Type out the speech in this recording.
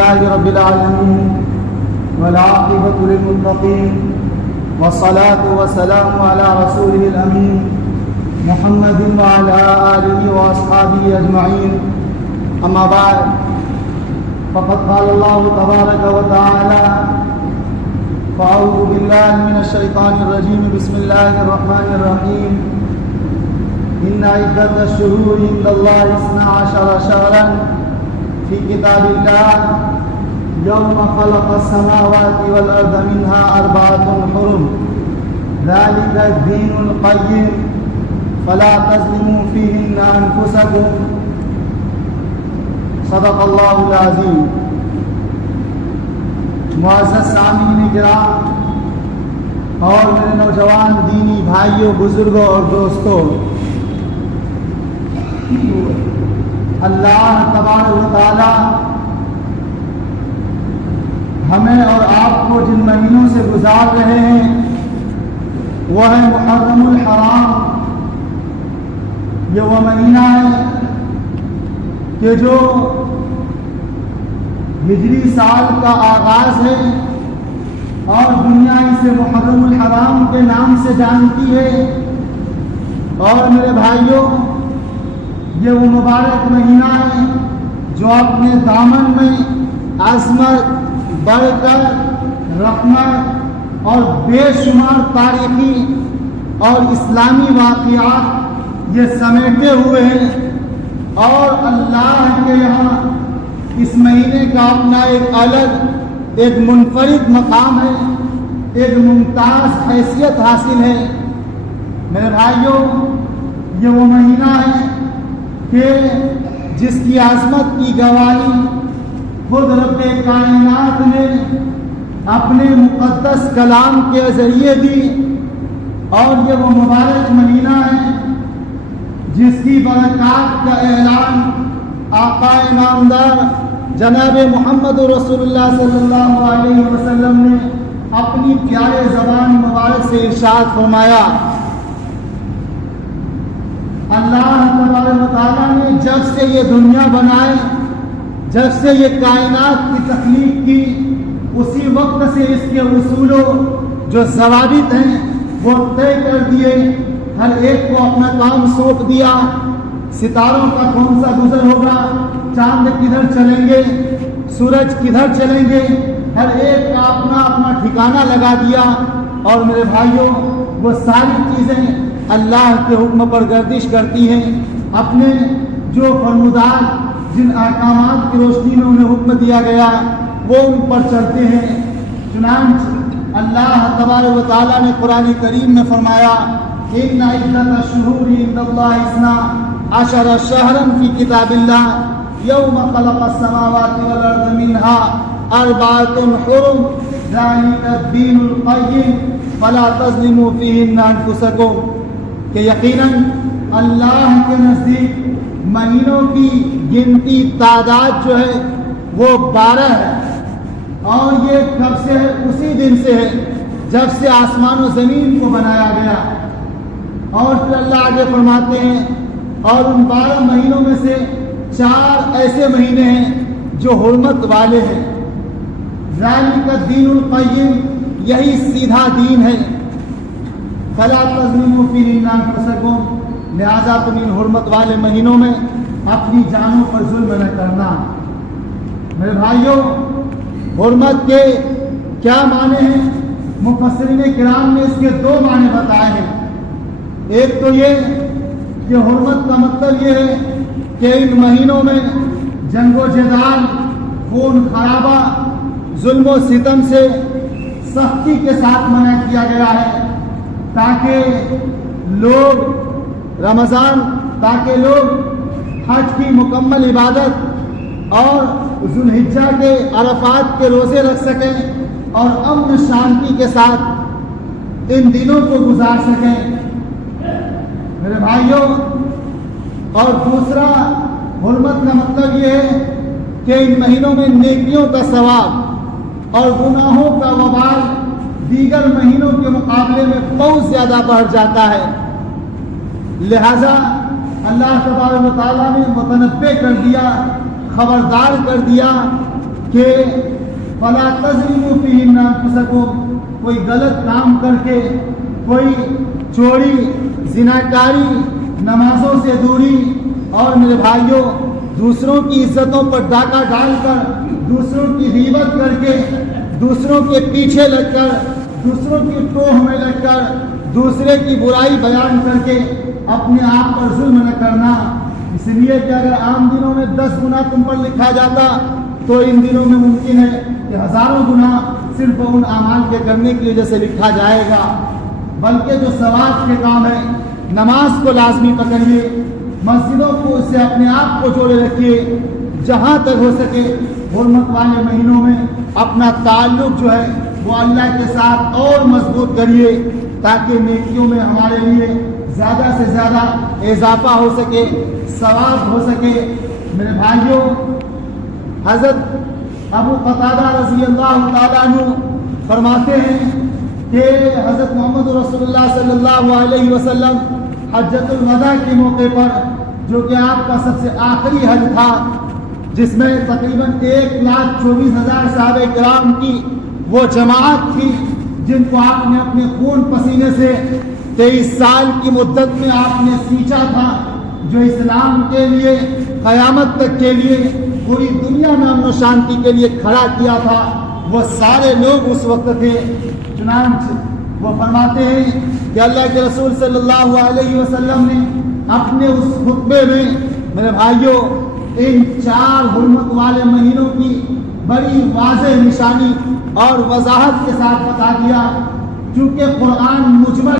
لله رب العالمين والعاقبة للمتقين والصلاة والسلام على رسوله الأمين محمد وعلى آله وأصحابه أجمعين. أما بعد فقد قال الله تبارك وتعالى: فأعوذ بالله من الشيطان الرجيم بسم الله الرحمن الرحيم. إن عدة الشهور عند الله 12 شهرا في كتاب الله يوم خلق السماوات والأرض منها 4 حرم ذلك الدين القيم فلا تظلموا فيهن أنفسكم. صدق اللہ العظیم. معزز سامعین کرام اور میرے نوجوان دینی بھائیوں، بزرگوں اور دوستوں، اللہ تبارک و تعالی ہمیں اور آپ کو جن مہینوں سے گزار رہے ہیں وہ ہے محرم الحرام. یہ وہ مہینہ ہے کہ جو ہجری سال کا آغاز ہے اور دنیا اسے محرم الحرام کے نام سے جانتی ہے. اور میرے بھائیوں، یہ وہ مبارک مہینہ ہے جو اپنے دامن میں عظمت، برکت، رحمت اور بے شمار تاریخی اور اسلامی واقعات یہ سمیٹے ہوئے ہیں. اور اللہ کے یہاں اس مہینے کا اپنا ایک الگ، ایک منفرد مقام ہے، ایک ممتاز حیثیت حاصل ہے. میرے بھائیوں، یہ وہ مہینہ ہے کہ جس کی عظمت کی گواہی خود رب کائنات نے اپنے مقدس کلام کے ذریعے دی. اور یہ وہ مبارک مہینہ ہے جس کی برکات کا اعلان آقا نامدار جناب محمد رسول اللہ صلی اللہ علیہ وسلم نے اپنی پیارے زبان مبارک سے ارشاد فرمایا. اللہ تبارک و تعالیٰ نے جب سے یہ دنیا بنائے، جب سے یہ کائنات کی تخلیق کی، اسی وقت سے اس کے اصولوں جو ضوابط ہیں وہ طے کر دیے. ہر ایک کو اپنا کام سونپ دیا. ستاروں کا کون سا گزر ہوگا، چاند کدھر چلیں گے، سورج کدھر چلیں گے، ہر ایک کا اپنا اپنا ٹھکانہ لگا دیا. اور میرے بھائیوں، وہ ساری چیزیں اللہ کے حکم پر گردش کرتی ہیں. اپنے جو فرمودات، جن احکامات کی روشنی میں انہیں حکم دیا گیا وہ ان پر چلتے ہیں. چنانچہ اللہ تبارک و تعالیٰ نے قرآن کریم میں فرمایا: إن عدة الشهور عند الله 12 شهرا في كتاب الله يوم خلق السماوات والأرض منها 4 حرم ذلك الدين القيم فلا تظلموا فيهن أنفسكم. کہ یقیناً اللہ کے نزدیک مہینوں کی گنتی، تعداد جو ہے وہ 12 ہے. اور یہ کب سے ہے؟ اسی دن سے ہے جب سے آسمان و زمین کو بنایا گیا. اور پھر اللہ آگے فرماتے ہیں اور ان 12 مہینوں میں سے 4 ایسے مہینے ہیں جو حرمت والے ہیں. ذالک الدین القیم، یہی سیدھا دین ہے. فلا تظلموا فیہن انفسکم، لہذا تم ان حرمت والے مہینوں میں اپنی جانوں پر ظلم نہ کرنا. میرے بھائیوں، حرمت کے کیا معنی ہیں؟ مفسرین کرام نے اس کے 2 معنی بتائے ہیں. ایک تو یہ کہ حرمت کا مطلب یہ ہے کہ ان مہینوں میں جنگ و جدال، خون خرابہ، ظلم و ستم سے سختی کے ساتھ منع کیا گیا ہے تاکہ لوگ حج کی مکمل عبادت اور ذوالحجہ کے عرفات کے روزے رکھ سکیں اور امن شانتی کے ساتھ ان دنوں کو گزار سکیں. میرے بھائیوں، اور دوسرا حرمت کا مطلب یہ ہے کہ ان مہینوں میں نیکیوں کا ثواب اور گناہوں کا وبال دیگر مہینوں کے مقابلے میں بہت زیادہ بڑھ جاتا ہے. لہذا اللہ تبارک و تعالیٰ نے متنبع کر دیا، خبردار کر دیا کہ فلا تظلموا فیہن انفسکم، کوئی غلط کام کر کے، کوئی چوری، زناکاری، نمازوں سے دوری، اور میرے بھائیوں دوسروں کی عزتوں پر ڈاکہ ڈال کر، دوسروں کی غیبت کر کے، دوسروں کے پیچھے لگ کر، دوسروں کی ٹوہ میں لگ کر، دوسرے کی برائی بیان کر کے اپنے آپ پر ظلم نہ کرنا۔ اس لیے کہ اگر عام دنوں میں 10 گناہ تم پر لکھا جاتا تو ان دنوں میں ممکن ہے کہ ہزاروں گناہ صرف ان اعمال کے کرنے کی وجہ سے لکھا جائے گا۔ بلکہ جو ثواب کے کام ہے، نماز کو لازمی پکڑیے، مسجدوں کو اس سے اپنے آپ کو جوڑے رکھیے، جہاں تک ہو سکے حرمت والے مہینوں میں اپنا تعلق جو ہے وہ اللہ کے ساتھ اور مضبوط کریے، تاکہ نیکیوں میں ہمارے لیے زیادہ سے زیادہ اضافہ ہو سکے، ثواب ہو سکے۔ میرے بھائیوں، حضرت ابو قتادہ رضی اللہ تعالیٰ عنہ فرماتے ہیں کہ حضرت محمد رسول اللہ صلی اللہ علیہ وسلم حجۃ الوداع کے موقع پر، جو کہ آپ کا سب سے آخری حج تھا، جس میں تقریباً 1,24,000 صحابہ کرام کی وہ جماعت تھی جن کو آپ نے اپنے خون پسینے سے 23 سال کی مدت میں آپ نے سینچا تھا، جو اسلام کے لیے قیامت تک کے لیے پوری دنیا میں امن و شانتی کے لیے کھڑا کیا تھا، وہ سارے لوگ اس وقت تھے۔ چنانچہ وہ فرماتے ہیں کہ اللہ کے رسول صلی اللہ علیہ وسلم نے اپنے اس خطبے میں میرے بھائیوں ان 4 حرمت والے مہینوں کی بڑی واضح نشانی اور وضاحت کے ساتھ بتا دیا، چونکہ قرآن مجمل